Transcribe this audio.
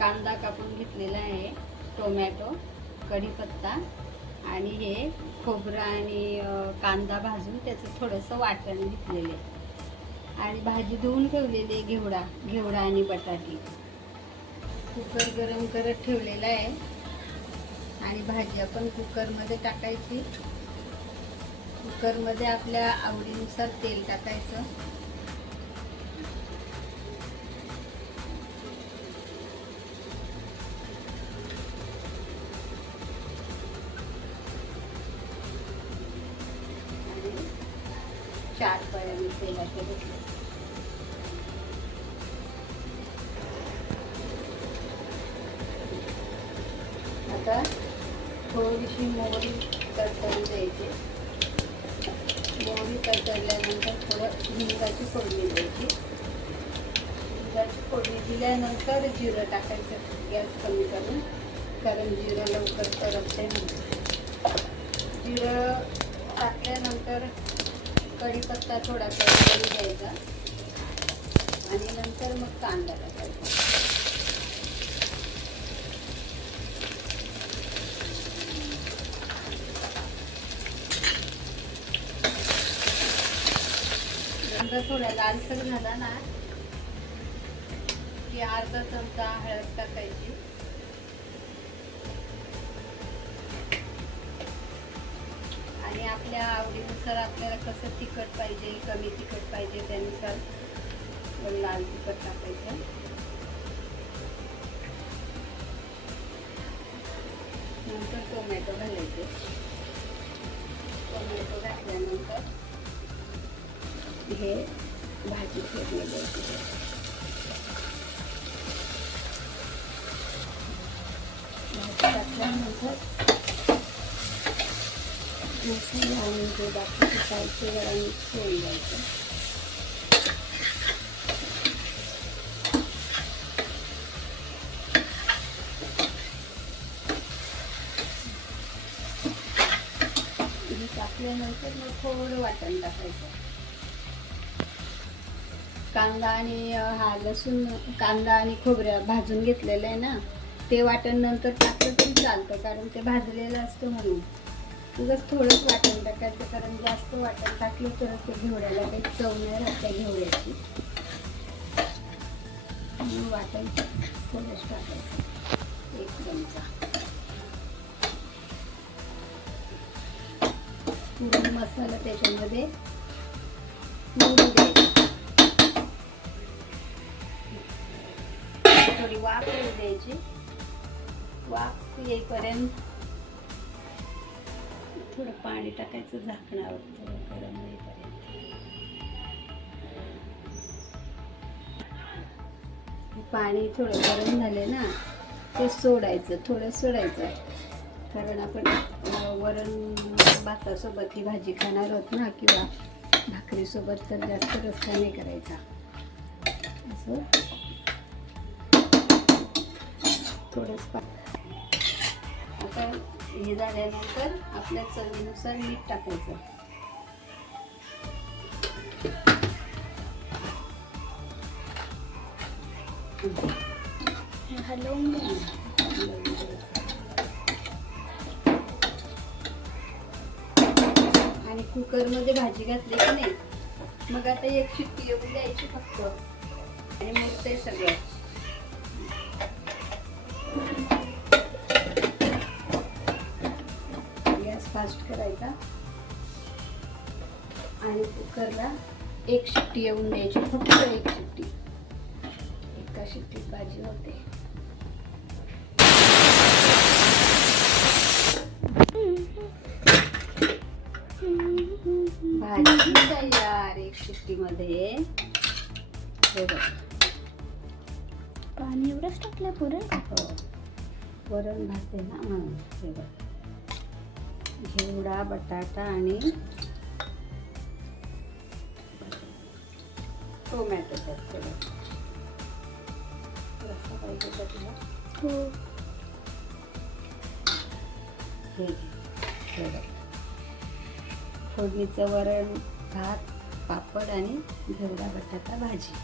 कांदा कापून घेतलेला आहे, टोमॅटो, कढीपत्ता आणि हे खोबरं आणि कांदा भाजून त्याचं थोडंसं वाटण घेतलेलं आहे आणि भाजी धुवून ठेवलेली आहे, घेवडा आणि बटाटे. कुकर गरम करत ठेवलेला आहे आणि भाजी आपण कुकरमध्ये टाकायची. कुकरमध्ये आपल्या आवडीनुसार तेल टाकायचं. आणि 4 पळ्या तेलाच्या घेतल्या. आता थोडीशी मोहरी तडतडू द्यायची. मोहरी तडतडल्यानंतर थोडं हिंगाची फोडणी द्यायची. हिंगाची फोडणी दिल्यानंतर जिरं टाकायचं, गॅस कमी करून, कारण जिरं लवकर तरपते म्हणून. जिरं टाकल्यानंतर कढीपत्ता थोडा तडतडू द्यायचा आणि नंतर मग कांदा टाकायचा. कांदा थोडा लालसर झाला ना की अर्धा चमचा हळद टाकायची. आणि आपल्या आवडीनुसार आपल्याला कसं तिखट पाहिजे, कमी तिखट पाहिजे त्यानुसार लाल तिखट टाकायचं. नंतर टोमॅटो घालायचे. टोमॅटो घातल्यानंतर हे भाजी फेटली द्यायची. भाजी टाकल्यानंतर मसाला आणि जे बाकीचे साहित्य जरा मिक्स होऊन द्यायचं. हे टाकल्यानंतर मग थोडं वाटण टाकायचं. कांदा आणि लसूण, कांदा आणि खोबरं भाजून घेतलेलं आहे ना, ते वाटण नंतर टाकलं तरी चालतं, कारण ते भाजलेलं असतं म्हणून. उगाच थोडंच वाटण टाकायचं, कारण जास्त वाटण टाकलं तर ते घेवड्याला काही चव नाही राहत त्या घेवड्याची. वाटण थोडंच टाकायचं, 1 चमचा. पूर्ण मसाला त्याच्यामध्ये मुरू द्यायचा. थोडी वाफ येऊ द्यायची. वाफ येईपर्यंत थोडं पाणी टाकायचं झाकणावर, थोडं गरम होईपर्यंत. पाणी थोडं गरम झाले ना ते सोडायचं, थोडं सोडायचं, कारण आपण वरण भातासोबत ही भाजी खाणार आहोत ना, किंवा भाकरीसोबत, तर जास्त रस्सा नाही करायचा. असं थोडंच आता हे झाल्यानंतर आपल्या चवीनुसार मीठ टाकायचं. आणि कुकरमध्ये भाजी घातली की नाही, मग आता 1 शिट्टी येऊन द्यायची फक्त आणि मुरतंय सगळं. गॅस फास्ट करायचा आणि कुकरला 1 शिट्टी येऊन द्यायची, फक्त 1 शिट्टी. एका शिट्टीत भाजी होते. भाजी तयार 1 शिट्टीमध्ये. हे बघ, पाणी एवढंच टाकलं पुरण? हो, वरण भात आहे ना म्हणून. हे बघ, घेवडा, बटाटा आणि टोमॅटो त्यात थोडं रस्सा पाहिजे का तुला? हो. हे घे, फोडणीचं वरण भात, पापड आणि घेवडा बटाटा भाजी.